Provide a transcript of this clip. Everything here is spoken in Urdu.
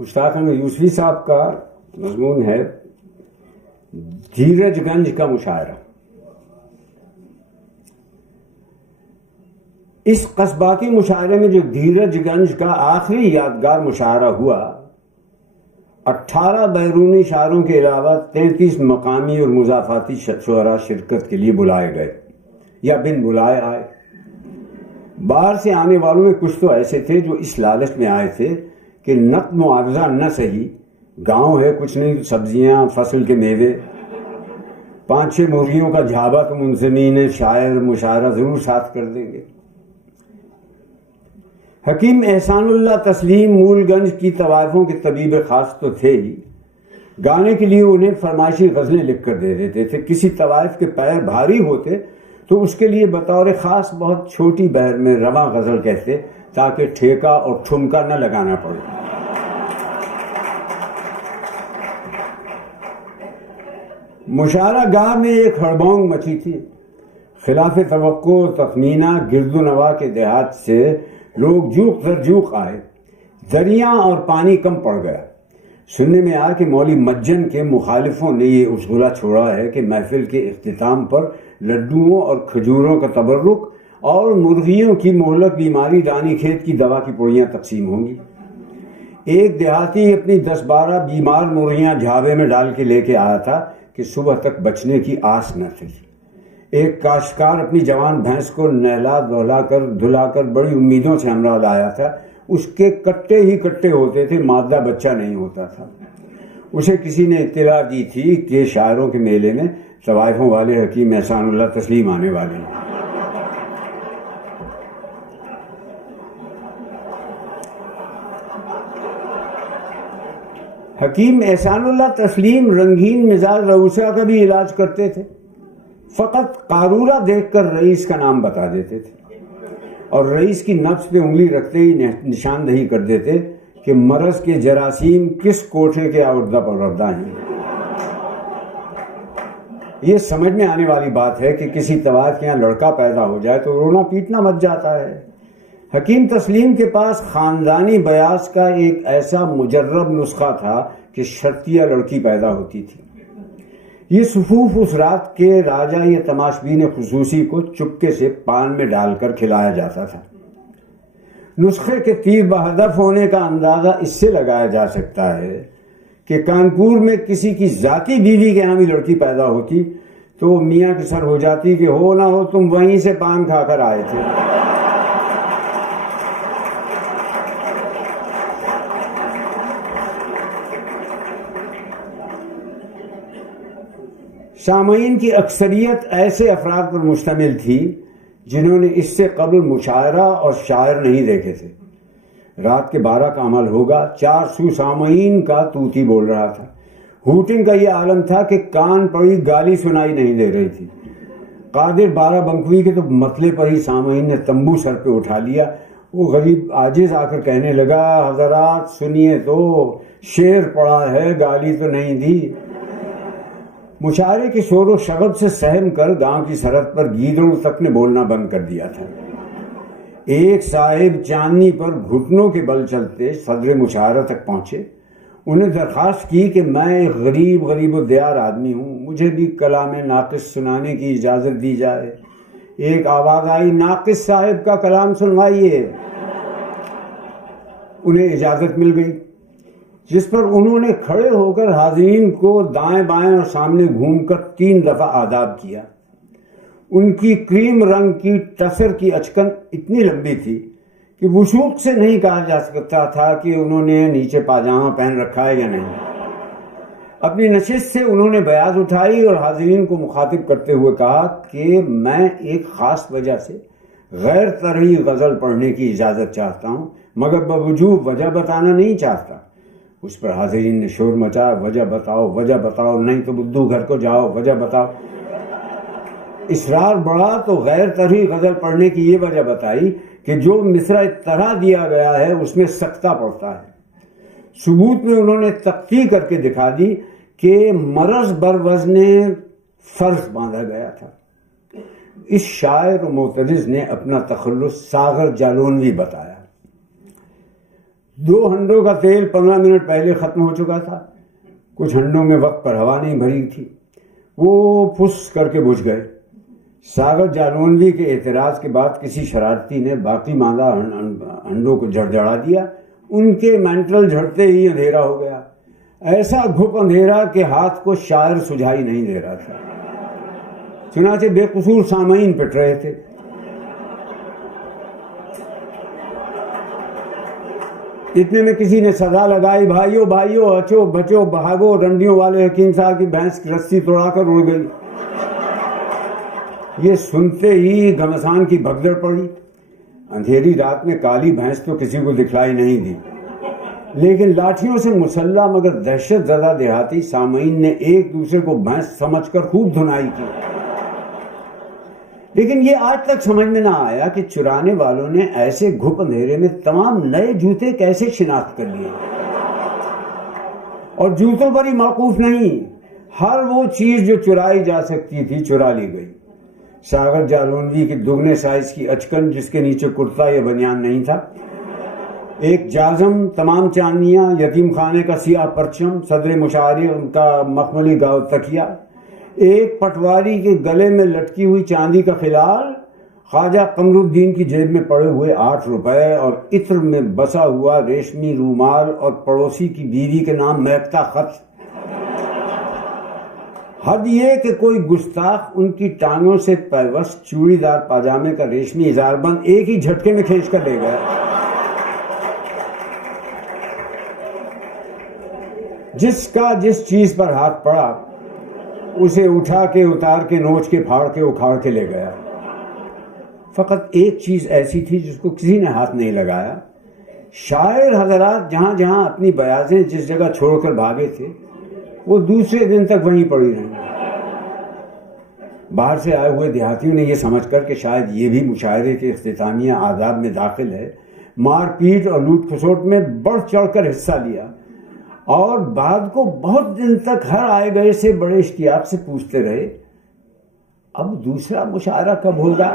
مشتاق احمد یوسفی صاحب کا مضمون ہے دھیرج گنج کا مشاعرہ. اس قصباتی مشاعرے میں جو دھیرج گنج کا آخری یادگار مشاعرہ ہوا، 18 بیرونی شاعروں کے علاوہ 33 مقامی اور مضافاتی شعراء شرکت کے لیے بلائے گئے یا بن بلائے آئے. باہر سے آنے والوں میں کچھ تو ایسے تھے جو اس لالچ میں آئے تھے کہ نقد معاوضہ نہ صحیح، گاؤں ہے کچھ نہیں، سبزیاں، فصل کے میوے، 5-6 مرغیوں کا جھابا تو منظمین شاعر مشاعرہ ضرور ساتھ کر دیں گے. حکیم احسان اللہ تسلیم مول گنج کی طوائفوں کے طبیب خاص تو تھے ہی، گانے کے لیے انہیں فرمائشی غزلیں لکھ کر دے دیتے تھے. کسی طوائف کے پیر بھاری ہوتے تو اس کے لیے بطور خاص بہت چھوٹی بہر میں رواں غزل کہتے تاکہ ٹھیکہ اور ٹھمکا نہ لگانا پڑے. مشاعرہ گاہ میں ایک ہڑبونگ مچی تھی. خلاف توقع تخمینہ گرد و نواح کے دیہات سے لوگ جوق در جوق آئے. دریا اور پانی کم پڑ گیا. سننے میں آیا کہ مولوی مجن کے مخالفوں نے یہ اصولہ چھوڑا ہے کہ محفل کے اختتام پر لڈوؤں اور کھجوروں کا تبرک اور مرغیوں کی مہلک بیماری رانی کھیت کی دوا کی پوڑیاں تقسیم ہوں گی. ایک دیہاتی اپنی 10-12 بیمار مرغیاں جھاوے میں ڈال کے لے کے آیا تھا کہ صبح تک بچنے کی آس نہ تھی. ایک کاشتکار اپنی جوان بھینس کو نہلا دھلا کر بڑی امیدوں سے ہمراہ لایا تھا. اس کے کٹے ہی کٹے ہوتے تھے، مادہ بچہ نہیں ہوتا تھا. اسے کسی نے اطلاع دی تھی کہ شاعروں کے میلے میں طوائفوں والے حکیم احسان اللہ تسلیم آنے والے ہیں. حکیم احسان اللہ تسلیم رنگین مزاج رؤوسا کا بھی علاج کرتے تھے. فقط قارورہ دیکھ کر رئیس کا نام بتا دیتے تھے اور رئیس کی نفس پہ انگلی رکھتے ہی نشاندہی کر دیتے کہ مرض کے جراثیم کس کوٹھے کے آوردہ پروردہ ہیں. یہ سمجھ میں آنے والی بات ہے کہ کسی طوائف کے یہاں لڑکا پیدا ہو جائے تو رونا پیٹنا مچ جاتا ہے. حکیم تسلیم کے پاس خاندانی بیاس کا ایک ایسا مجرب نسخہ تھا کہ شرطیہ لڑکی پیدا ہوتی تھی. یہ صفوف اس رات کے راجہ یا تماشبین خصوصی کو چپکے سے پان میں ڈال کر کھلایا جاتا تھا. نسخے کے تیر بہدف ہونے کا اندازہ اس سے لگایا جا سکتا ہے کہ کانپور میں کسی کی ذاتی بیوی کے یہاں بھی لڑکی پیدا ہوتی تو میاں کی سر ہو جاتی کہ ہو نہ ہو تم وہیں سے پان کھا کر آئے تھے. سامعین کی اکثریت ایسے افراد پر مشتمل تھی جنہوں نے اس سے قبل مشاعرہ اور شاعر نہیں دیکھے تھے. رات کے 12 کا عمل ہوگا. 400 سامعین کا توتی بول رہا تھا. ہوٹنگ کا یہ عالم تھا کہ کان پڑی گالی سنائی نہیں دے رہی تھی. قادر 12 بنکوی کے تو مطلے پر ہی سامعین نے تمبو سر پہ اٹھا لیا. وہ غریب عاجز آ کر کہنے لگا حضرات سنیے تو شعر پڑا ہے گالی تو نہیں دی. مشاعرے کے شور و شغب سے سہم کر گاؤں کی سرحد پر گیدڑوں تک نے بولنا بند کر دیا تھا. ایک صاحب چاندنی پر گھٹنوں کے بل چلتے صدر مشاعرہ تک پہنچے. انہیں درخواست کی کہ میں ایک غریب و دیار آدمی ہوں، مجھے بھی کلام ناقص سنانے کی اجازت دی جائے. ایک آواز آئی ناقص صاحب کا کلام سنوائیے. انہیں اجازت مل گئی، جس پر انہوں نے کھڑے ہو کر حاضرین کو دائیں بائیں اور سامنے گھوم کر 3 دفعہ آداب کیا. ان کی کریم رنگ کی ٹسر کی اچکن اتنی لمبی تھی کہ وثوق سے نہیں کہا جا سکتا تھا کہ انہوں نے نیچے پاجامہ پہن رکھا ہے یا نہیں. اپنی نشست سے انہوں نے بیاض اٹھائی اور حاضرین کو مخاطب کرتے ہوئے کہا کہ میں ایک خاص وجہ سے غیر طرحی غزل پڑھنے کی اجازت چاہتا ہوں، مگر بوجوب وجہ بتانا نہیں چاہتا. اس پر حاضرین نے شور مچایا وجہ بتاؤ نہیں تو بدھو گھر کو جاؤ، وجہ بتاؤ. اصرار بڑھا تو غیر طرحی غزل پڑھنے کی یہ وجہ بتائی کہ جو مصرع طرح دیا گیا ہے اس میں سکتہ پڑتا ہے. ثبوت میں انہوں نے تقطیع کر کے دکھا دی کہ مرض بر وزن فرض باندھا گیا تھا. اس شاعر و معترض نے اپنا تخلص ساغر جالونوی بتایا. 2 ہنڈوں کا تیل 15 منٹ پہلے ختم ہو چکا تھا. کچھ ہنڈوں میں وقت پر ہوا نہیں بھری تھی، وہ پھس کر کے بجھ گئے. ساگر جالونوی کے اعتراض کے بعد کسی شرارتی نے باقی ماندہ ہنڈوں کو جھڑجھڑا دیا. ان کے مینٹل جھڑتے ہی اندھیرا ہو گیا، ایسا گھپ اندھیرا کہ ہاتھ کو شاعر سجھائی نہیں دے رہا تھا. چنانچہ بے قصور سامعین پٹ رہے تھے. اتنے میں کسی نے سزا لگائی، بھائیو بھائیو اچو بچو بھاگو، رنڈیوں والے حکیم صاحب کی بھینس کی رسی توڑا کر اڑ گئی. یہ سنتے ہی گھمسان کی بھگدڑ پڑی. اندھیری رات میں کالی بھینس تو کسی کو دکھلائی نہیں دی، لیکن لاٹھیوں سے مسلح مگر دہشت زدہ دیہاتی سامعین نے ایک دوسرے کو بھینس سمجھ کر خوب دھنائی کی. لیکن یہ آج تک سمجھ میں نہ آیا کہ چرانے والوں نے ایسے گھپ اندھیرے میں تمام نئے جوتے کیسے شناخت کر لیے. اور جوتوں پر ہی موقوف نہیں، ہر وہ چیز جو چرائی جا سکتی تھی چرا لی گئی. ساگر جالونوی کی دگنے سائز کی اچکن جس کے نیچے کرتا یا بنیان نہیں تھا، ایک جازم، تمام چاندنیاں، یتیم خانے کا سیاہ پرچم، صدر مشاعرے کا مخملی گاؤ تکیہ، ایک پٹواری کے گلے میں لٹکی ہوئی چاندی کا خلال، خواجہ قمر الدین کی جیب میں پڑے ہوئے 8 روپے اور عطر میں بسا ہوا ریشمی رومال اور پڑوسی کی بیوی کے نام مہکتا خط. حد یہ کہ کوئی گستاخ ان کی ٹانگوں سے پیوست چوڑی دار پاجامے کا ریشمی اظہار بند ایک ہی جھٹکے میں کھینچ کر لے گیا. جس کا جس چیز پر ہاتھ پڑا اسے اٹھا کے اتار کے نوچ کے پھاڑ کے اکھاڑ کے لے گیا. فقط ایک چیز ایسی تھی جس کو کسی نے ہاتھ نہیں لگایا. شاعر حضرات جہاں جہاں اپنی بیاضیں جس جگہ چھوڑ کر بھاگے تھے وہ دوسرے دن تک وہیں پڑی رہیں. باہر سے آئے ہوئے دیہاتیوں نے یہ سمجھ کر کہ شاید یہ بھی مشاعرے کے اختتامیہ آداب میں داخل ہے، مار پیٹ اور لوٹ کھسوٹ میں بڑھ چڑھ کر حصہ لیا، اور بعد کو بہت دن تک ہر آئے گئے سے بڑے اشتیاق سے پوچھتے رہے اب دوسرا مشاعرہ کب ہوگا.